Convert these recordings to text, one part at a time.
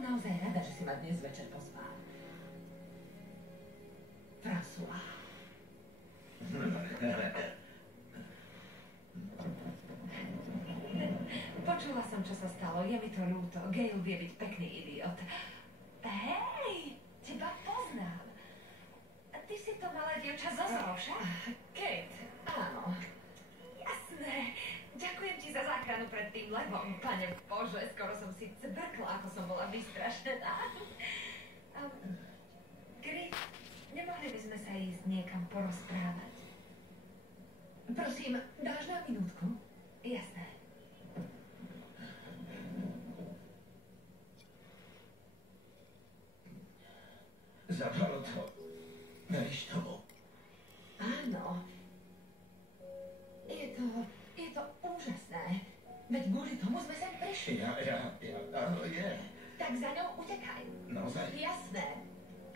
Som naozaj rada, že si ma dnes večer pospal. François. Počula som, čo sa stalo. Je mi to ľúto. Gail vie byť pekný idiot. Hej, teba poznám. Ty si to malé dievča zo zoo, však? Kate, áno. Jasné. Ďakujem ti za záchranu pred tým levom. Pane Bože, skoro som si cvrkla, ako som bola vystrašená. Grit, nemohli by sme sa ísť niekam porozprávať? Prosím, dáš nám minútku? Jasné. Zabralo to. Veríš tomu? Áno. Je to úžasné. Veď kvôli tomu sme sem prišli. Áno, je. Tak za ňou utekaj. Naozaj? Jasné.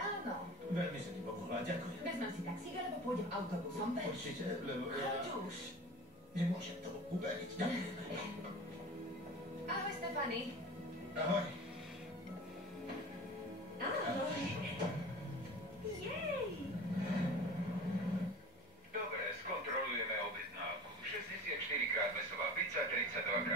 Áno. Veľmi sa ti pomohla, ďakujem. Vezmem si taxík, alebo pôjdem autobusom. Určite, lebo ja... Choď už. Nemôžem tomu uveriť. Ďakujem. Ahoj, Stefany. Ahoj. Ahoj. Jej. Dobre, skontrolujeme objednávku. 64 krát mesová pizza, 32 krát